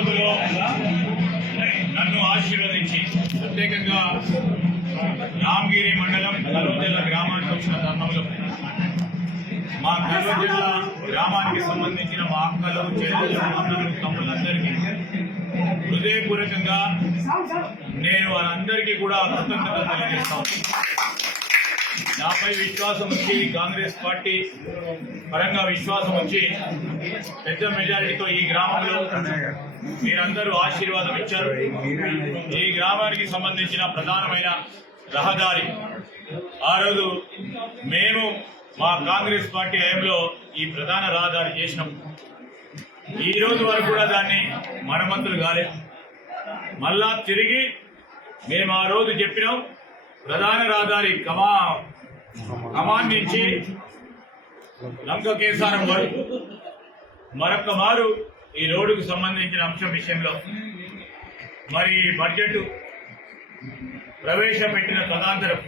ప్రాంతంలో నన్ను ఆశీర్వదించి ప్రత్యేకంగా రామగిరి మండలం కల్వజల్ల గ్రామానికి వచ్చిన తరుణంలో మా కల్వజల్ల గ్రామానికి సంబంధించిన మా అక్కలు చెల్లెలు అన్నలు తమ్ముళ్ళందరికీ హృదయపూర్వకంగా నేను వాళ్ళందరికీ కూడా కృతజ్ఞతలు తెలియజేస్తాను నాపై విశ్వాసం వచ్చి కాంగ్రెస్ పార్టీ పరంగా విశ్వాసం వచ్చి పెద్ద మెజారిటీతో ఈ గ్రామంలో మీరందరూ ఆశీర్వాదం ఇచ్చారు. ఈ గ్రామానికి సంబంధించిన ప్రధానమైన రహదారి. ఆ రోజు మేము మా కాంగ్రెస్ పార్టీ హయాంలో ఈ ప్రధాన రహదారి చేసినాం. ఈ రోజు వరకు కూడా దాన్ని మనమంతులు కాలేదు మళ్ళా తిరిగి మేము ఆ రోజు చెప్పినాం. ప్రధాన రహదారి కమా కమాన్ నుంచి లంక కేసారం వరకు. మరొక మారు ఈ రోడ్డుకు సంబంధించిన అంశం విషయంలో. మరి బడ్జెట్ ప్రవేశపెట్టిన తదాంతరం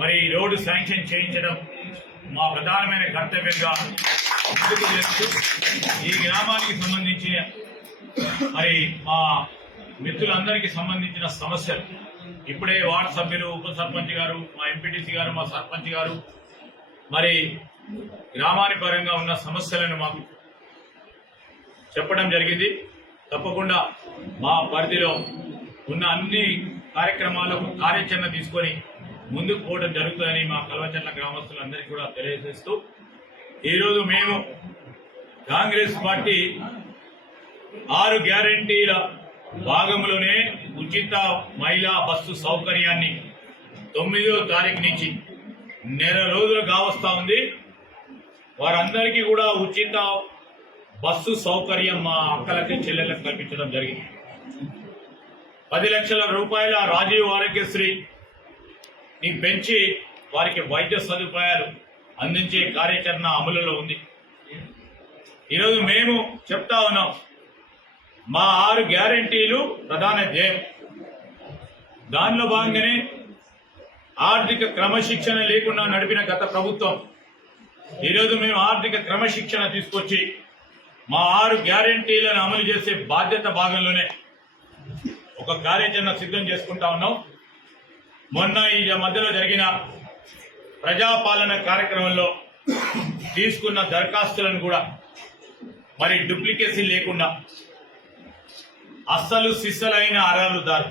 మరి ఈ రోడ్డు శాంక్షన్ చేయించడం మా ప్రధానమైన కర్తవ్యంగా ముందుకు చేస్తూ ఈ గ్రామానికి సంబంధించిన మరి మా మిత్రులందరికీ సంబంధించిన సమస్యలు. ఇప్పుడే వార్డు సభ్యులు ఉప సర్పంచ్ గారు మా ఎంపీటీసీ గారు మా సర్పంచ్ గారు మరి గ్రామాని పరంగా ఉన్న సమస్యలను మాకు చెప్పడం జరిగింది. తప్పకుండా మా పరిధిలో ఉన్న అన్ని కార్యక్రమాలకు కార్యాచరణ తీసుకొని ముందుకు పోవడం జరుగుతుందని మా కల్వచర్ల గ్రామస్తులందరికీ కూడా తెలియజేస్తూ ఈరోజు మేము కాంగ్రెస్ పార్టీ ఆరు గ్యారంటీల భాగంలోనే ఉచిత మహిళా బస్సు సౌకర్యాన్ని తొమ్మిదో తారీఖు నుంచి నెల రోజులు కావస్తా ఉంది. వారందరికీ కూడా ఉచిత బస్సు సౌకర్యం మా అక్కలకి చెల్లెలకు కల్పించడం జరిగింది. పది లక్షల రూపాయల రాజీవ్ ఆరోగ్యశ్రీ ని పెంచి వారికి వైద్య సదుపాయాలు అందించే కార్యాచరణ అమలులో ఉంది. ఈరోజు మేము చెప్తా ఉన్నాం మా ఆరు గ్యారంటీలు ప్రధాన ధ్యేయం. దానిలో భాగంగానే ఆర్థిక క్రమశిక్షణ లేకుండా నడిపిన గత ప్రభుత్వం. ఈరోజు మేము ఆర్థిక క్రమశిక్షణ తీసుకొచ్చి మా ఆరు గ్యారంటీలను అమలు చేసే బాధ్యత భాగంలోనే ఒక కార్యాచరణ సిద్ధం చేసుకుంటా ఉన్నాం. మొన్న ఈ మధ్యలో జరిగిన ప్రజాపాలన కార్యక్రమంలో తీసుకున్న దరఖాస్తులను కూడా మరి డూప్లికేసీ లేకుండా అస్సలు సిస్సలైన అర్హులదారు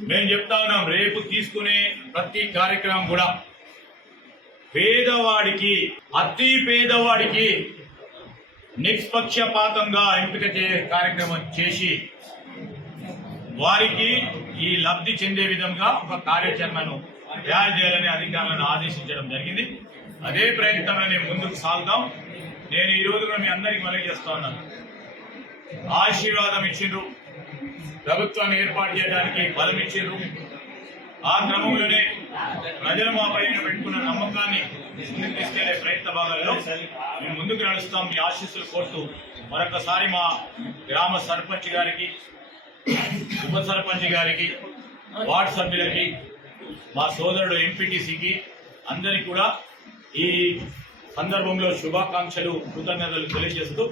మేము చెప్తా ఉన్నాం రేపు తీసుకునే ప్రతి కార్యక్రమం కూడా పేదవాడికి అతి పేదవాడికి నిష్పక్షపాతంగా ఎంపిక చే కార్యక్రమం చేసి వారికి ఈ లబ్ధి చెందే విధంగా ఒక కార్యాచరణను తయారు చేయాలని అధికారులను ఆదేశించడం జరిగింది. అదే ప్రయత్నంలో నేను ముందుకు సాగుతాం. నేను ఈ రోజు కూడా మీ అందరికి మనవి చేస్తా ఉన్నాను. ఆశీర్వాదం ఇచ్చిండ్రు. ప్రభుత్వాన్ని ఏర్పాటు చేయడానికి బలం ఇచ్చిండ్రు. ఆ క్రమంలోనే ప్రజలు మా పైన పెట్టుకున్న నమ్మకాన్ని ముందుకు తీసుకెళ్ళే ప్రయత్న భాగంలో మేము ముందుకు నడుస్తాం మీ ఆశీస్సులు కోరుతూ మరొకసారి మా గ్రామ సర్పంచ్ గారికి ఉప సర్పంచ్ గారికి వార్డు సభ్యులకి మా సోదరుడు ఎంపీటీసీకి అందరికీ కూడా ఈ సందర్భంలో శుభాకాంక్షలు కృతజ్ఞతలు తెలియజేస్తూ